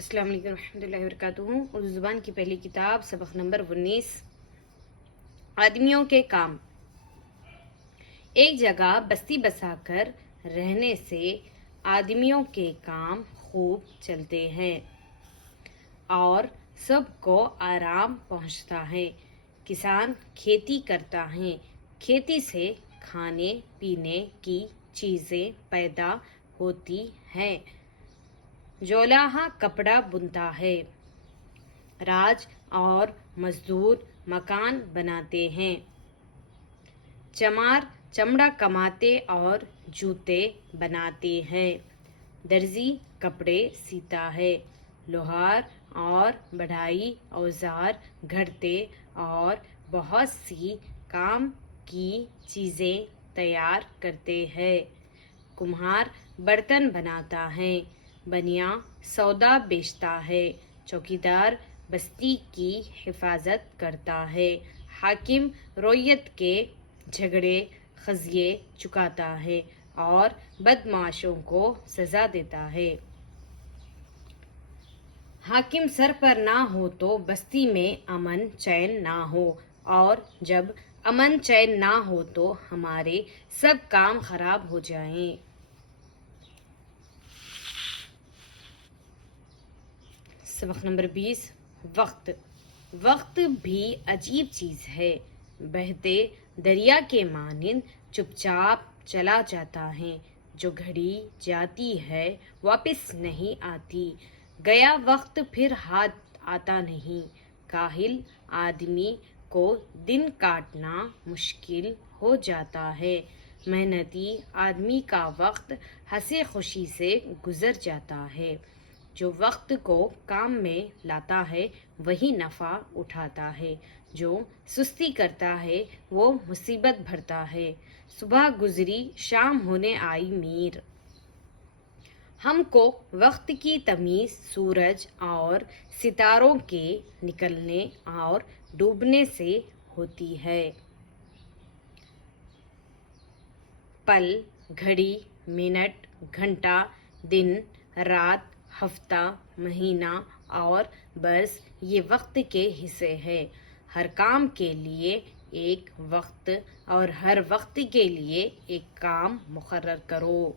السلام علیکم ورحمۃ اللہ وبرکاتہ۔ اردو زبان کی پہلی کتاب سبق نمبر 19 آدمیوں کے کام۔ ایک جگہ بستی بسا کر رہنے سے آدمیوں کے کام خوب چلتے ہیں اور سب کو آرام پہنچتا ہے۔ کسان کھیتی کرتا ہے، کھیتی سے کھانے پینے کی چیزیں پیدا ہوتی ہیں۔ جولاہا کپڑا بنتا ہے، راج اور مزدور مکان بناتے ہیں۔ چمار چمڑا کماتے اور جوتے بناتے ہیں۔ درزی کپڑے سیتا ہے، لوہار اور بڑھائی اوزار گھڑتے اور بہت سی کام کی چیزیں تیار کرتے ہیں۔ کمہار برتن بناتا ہے، بنیا سودا بیچتا ہے، چوکیدار بستی کی حفاظت کرتا ہے، حاکم رویت کے جھگڑے قضیے چکاتا ہے اور بدمعاشوں کو سزا دیتا ہے۔ حاکم سر پر نہ ہو تو بستی میں امن چین نہ ہو، اور جب امن چین نہ ہو تو ہمارے سب کام خراب ہو جائیں۔ سبق نمبر 20 وقت۔ وقت بھی عجیب چیز ہے، بہتے دریا کے مانند چپ چاپ چلا جاتا ہے۔ جو گھڑی جاتی ہے واپس نہیں آتی، گیا وقت پھر ہاتھ آتا نہیں۔ کاہل آدمی کو دن کاٹنا مشکل ہو جاتا ہے، محنتی آدمی کا وقت ہنسی خوشی سے گزر جاتا ہے۔ جو وقت کو کام میں لاتا ہے وہی نفع اٹھاتا ہے، جو سستی کرتا ہے وہ مصیبت بھرتا ہے۔ صبح گزری شام ہونے آئی میر۔ ہم کو وقت کی تمیز سورج اور ستاروں کے نکلنے اور ڈوبنے سے ہوتی ہے۔ پل، گھڑی، منٹ، گھنٹہ، دن، رات، ہفتہ، مہینہ اور برس یہ وقت کے حصے ہیں۔ ہر کام کے لیے ایک وقت اور ہر وقت کے لیے ایک کام مقرر کرو۔